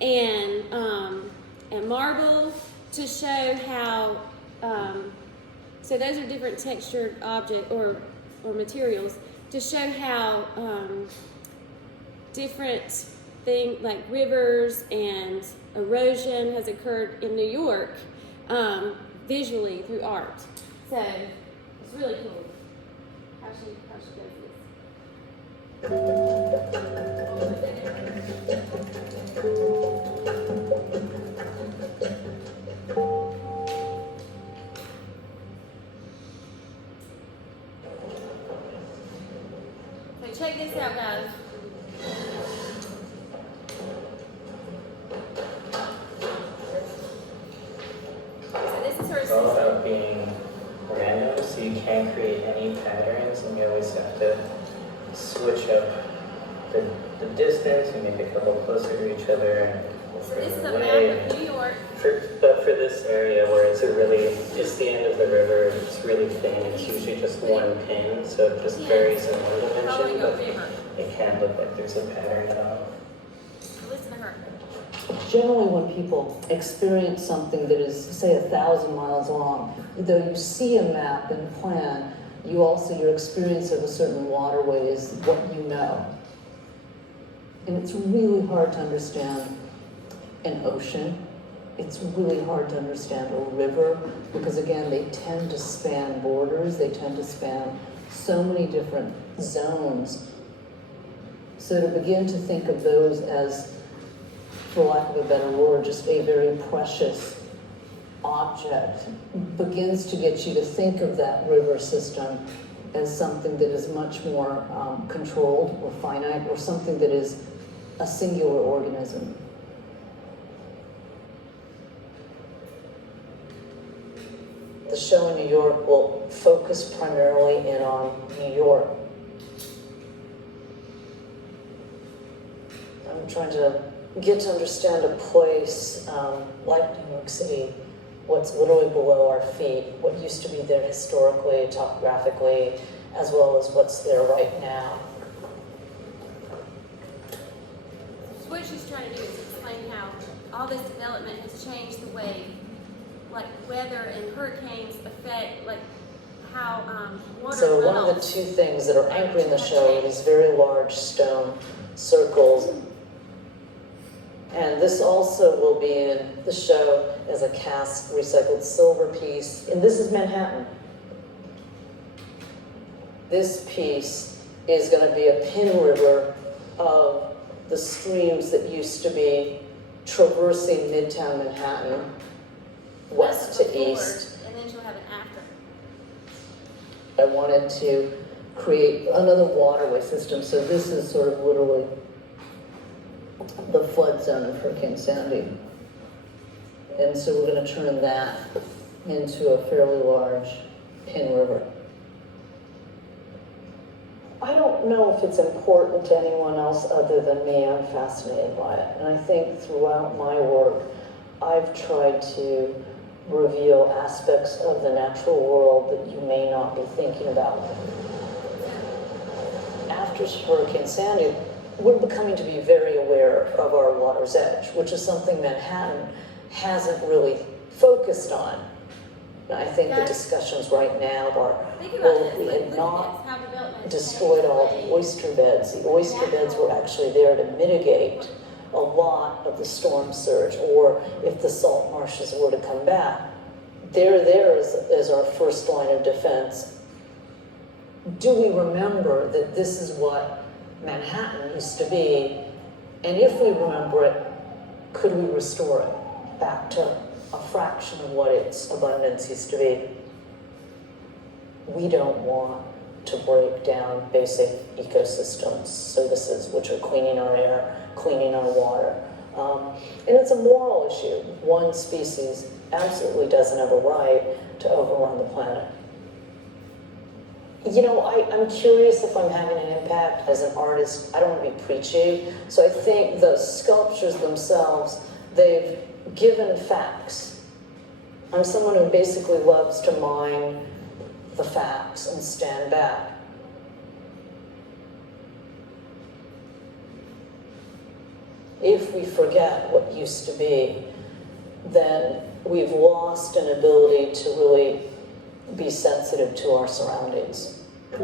and marble to show how. So those are different textured object or materials to show how different things like rivers and erosion has occurred in New York visually through art. So it's really cool. How she does So check this out, guys. So this is her It's all about being random, so you can't create any patterns, and you always have to switch up the distance and make a couple closer to each other. And so this is a map of New York. But for this area where it's the end of the river, it's really thin, it's usually just one pin, so it just varies in one dimension, but it can look like there's a pattern at all. Listen to her. Generally, when people experience something that is, say, 1,000 miles long, though you see a map and plan, your experience of a certain waterway is what you know. And it's really hard to understand an ocean. It's really hard to understand a river because, again, they tend to span borders. They tend to span so many different zones. So to begin to think of those as, for lack of a better word, just a very precious object begins to get you to think of that river system as something that is much more controlled or finite, or something that is a singular organism. The show in New York will focus primarily in on New York. I'm trying to get to understand a place like New York City, what's literally below our feet, what used to be there historically, topographically, as well as what's there right now. What she's trying to do is explain how all this development has changed the way, like, weather and hurricanes affect, like, how water So one of the two things that are anchoring the show are these very large stone circles. And this also will be in the show as a cast recycled silver piece. And this is Manhattan. This piece is going to be a pin river of the streams that used to be traversing Midtown Manhattan, west to east. And then she'll have an after. I wanted to create another waterway system. So this is sort of literally the flood zone of Hurricane Sandy. And so we're going to turn that into a fairly large pin river. I don't know if it's important to anyone else other than me. I'm fascinated by it. And I think throughout my work, I've tried to reveal aspects of the natural world that you may not be thinking about. After Hurricane Sandy, we're becoming to be very aware of our water's edge, which is something Manhattan hasn't really focused on. And I think the discussions right now are, well, if we had not destroyed all the oyster beds, the oyster beds were actually there to mitigate a lot of the storm surge, or if the salt marshes were to come back, they're there as our first line of defense. Do we remember that this is what Manhattan used to be? And if we remember it, could we restore it back to a fraction of what its abundance used to be? We don't want to break down basic ecosystem services, which are cleaning our air, cleaning our water. And it's a moral issue. One species absolutely doesn't have a right to overrun the planet. You know, I'm curious if I'm having an impact as an artist. I don't want to be preachy. So I think the sculptures themselves, they've given facts. I'm someone who basically loves to mine the facts and stand back. if we forget what used to be, then we've lost an ability to really be sensitive to our surroundings. Okay.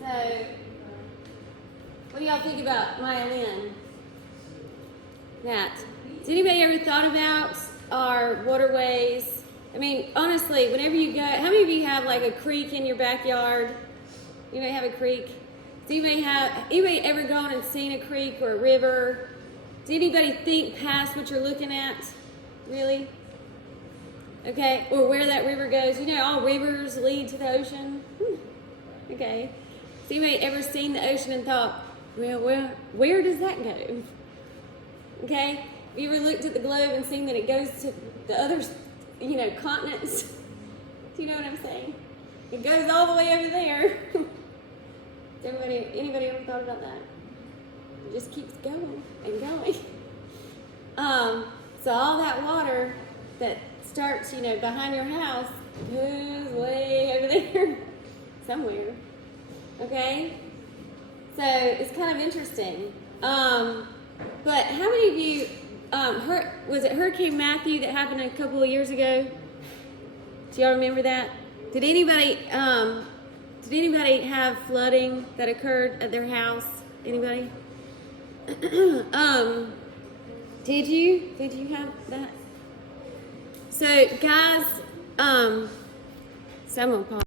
So, what do y'all think about Maya Lynn? That. Has anybody ever thought about our waterways? I mean, honestly, whenever you go, how many of you have like a creek in your backyard? You may have a creek. Does anybody ever gone and seen a creek or a river? Does anybody think past what you're looking at? Really? Okay, or where that river goes. You know, all rivers lead to the ocean. Okay. Has anybody ever seen the ocean and thought, well, where does that go? Okay. Have you ever looked at the globe and seen that it goes to the other, continents? Do you know what I'm saying? It goes all the way over there. Anybody ever thought about that? It just keeps going and going. So all that water that starts, behind your house goes way over there somewhere. Okay? So it's kind of interesting. But how many of you, was it Hurricane Matthew that happened a couple of years ago? Do y'all remember that? Did anybody have flooding that occurred at their house? Anybody? Did you have that? So guys, someone called.